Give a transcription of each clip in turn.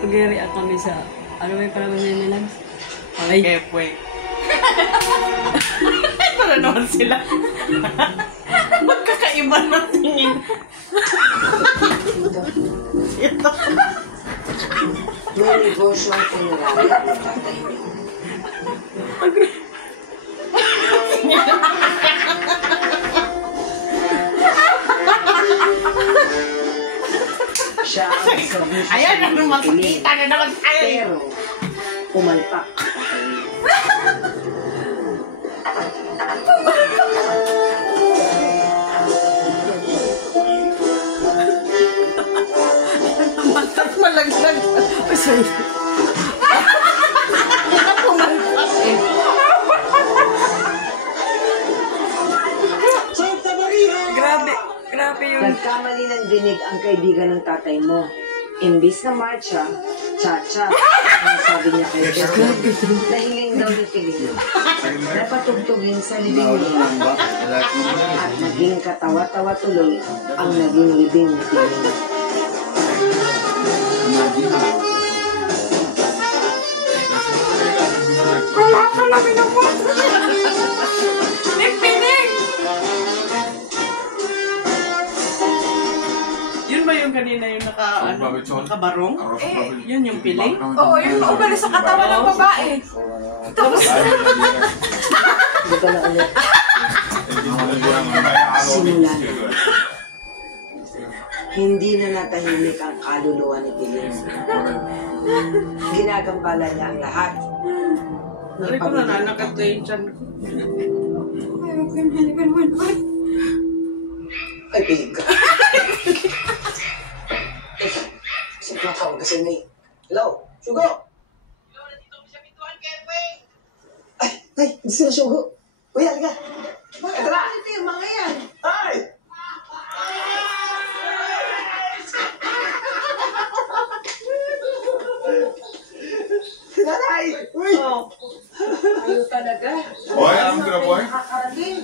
Pag-react kami sa, ano ba yung parang nila? Ay, Kepwe. Para naman sila. Magkakaiba ng tingin. Ito. May negosyo ang punerarya ng tatay niyo. Siya ang sabi sa Ayan, ano sarili makikita na naman tayo. pero pumalpak. Matak malaglag. Ay, sorry. Pumalpak eh. Grabe yung... Nagkamali ng dinig ang kaibigan ng tatay mo. Imbis na marcha, cha-cha. Ang sabi niya kay Jerome, nahingin daw ni Pilino. Napatugtugin sa libing niya at naging katawa-tawa tuloy ang naging libing ni Pilino. Wala ka namin ang mga. Pinig! Yun ba yung kanina yung nakabarong? Yun yung piling? Oo, yun maubali sa katawan ng babae. Tapos, Dito na ulit. Simula na. Hindi na natahimik ang kaluluwa ni Pilino. Ginagambala niya ang lahat. Aray ko nananagat na yung tiyan ko. Ay, pihig ka. Teka, simplong ka, huwag kasi may... Hello, Sugo! Hello, nandito mo sa pintuan, Kevin! Ay, hindi sila Sugo. Kuya, halika. bakit ito yung mga yan? Ay! Nanay! Uy! Ayaw talaga. Boy, alam ko na, boy. Nakakarating.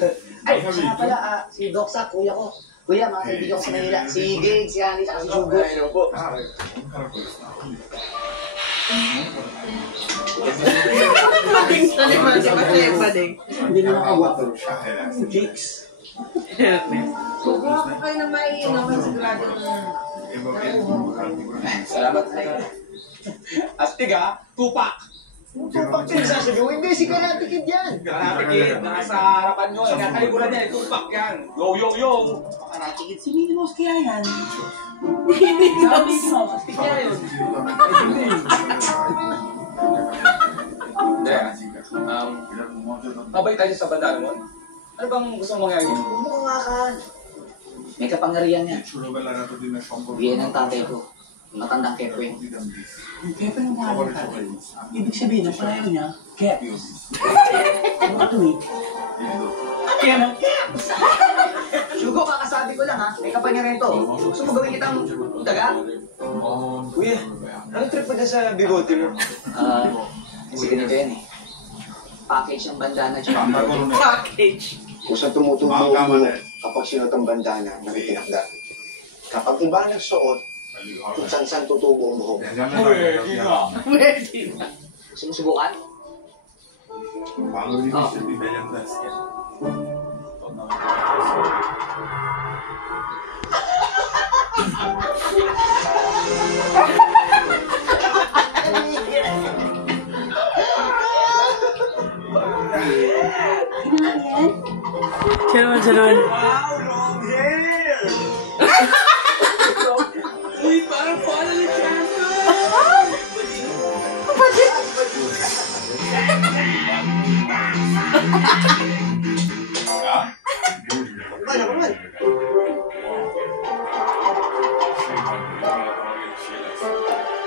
Ay, siya nga pala, si Doksa, kuya ko. Kuya, mga kaibigan ko sa Manila. Si Gig, si Hani, si Sugo. Bading sa lima, di ba siya yung bading? Hindi naman kawapo. Chicks. Sugo ako kayo na maiinom sigurado na. Salamat sa iyo. Astig ha? Tupak! Tupak din sasabihin. Hindi, si Karate Kid yan. Karate Kid, nasa harapan nyo. Nakaliguran yan, tupak yan. Yo, yo, yo! Karate Kid, si Minnie Mouse kaya yan. Minnie Mouse, astig kaya yun. Hindi. Mabay tayo sa banda naman. Ano bang gusto mong mangyari? Bumuka nga ka. May kapangyarihan yan. Bigyan ng tatay ko. Matandang Kepwe. Kaya ang mahal ka. Ibig sabihin, ang palayo niya, Kep. Matuwid. Kaya mo, Kep! Sugo, kakasabi ko lang ha. May kapangyarihan to. Gusto mo gawin kitang daga? Kuya, anong trip mo dyan sa bigote mo? Kasi ganito yan eh. Package ng bandana tsaka Package. Kung saan tumutubo mo kapag sinuot ang bandana, nakikinakda. Kapag iba nagsuot, kung saan tutubo ang buhok. Pwede na. Sumusubukan? Charon. Wow, long hair! Uy, parang pala ni Chanto!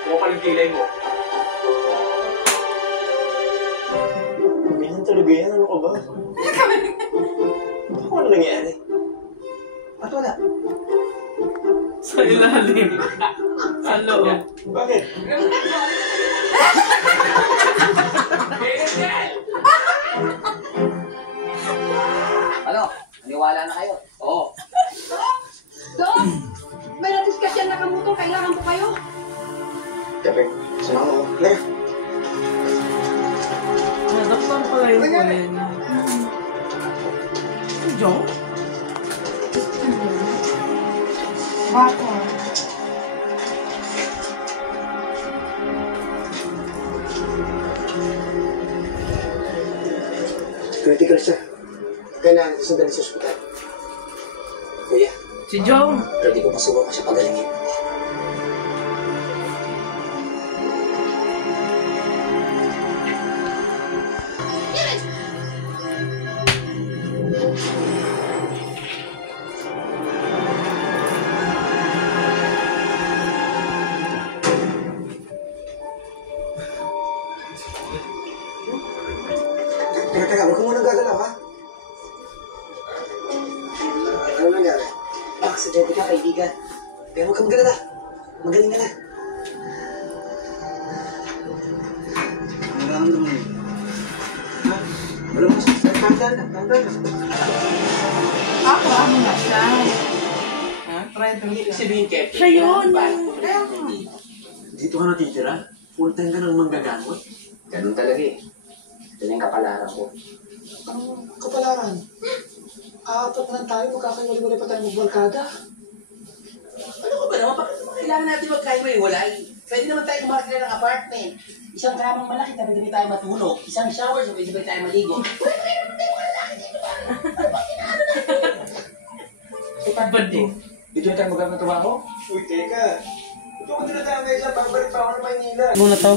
Huwag pa rin kilay mo. Ganyan talaga yan, ano ka ba? Ako ano nangyari? Ba't wala? Sa ilalim. Sa loob. Bakit? Ano? Naniwala na kayo? Oo. Dok, may na-discuss yan na kamuto. Kailangan po kayo. Tepe, Sumama mo. Halika. Nadaktan pala yung kulay niya. Jong? Bako. Critical siya. Kailangan natin sundalin sa ospital. Kuya, Si Jong. ready ko pa subukan siya pagalingin. Teka, huwag ka munang gagalaw, ha? Ano nangyari? Aksidente ka, kaibigan. Pero huwag ka magalala. Magaling ka na. Nararamdaman mo. Ha? Alam mo, tandaan ka. Ako, ano na siya? Ha? Try to Ibig sabihin, Kevin. Siya yun. Dito ka natitira? Full time ka ng manggagamot? Ganun talaga eh. Ito na yung kapalaran ko. Anong kapalaran? Apat lang tayo, magkakaiwalay pa tayo magbarkada. Ano ka ba naman? Bakit naman kailangan natin magkaiwalay? Pwede naman tayo kumakila ng apartment. Isang kamang malaki, tabi-tabi tayo matulog. Isang shower, sabay-sabay tayo maligo. Pagpadi. Dito yung tayo magkakaroon ng trabaho? Uy, teka. Ito ko tinatangay sa pagbalik pa ako ng Maynila. Muna to.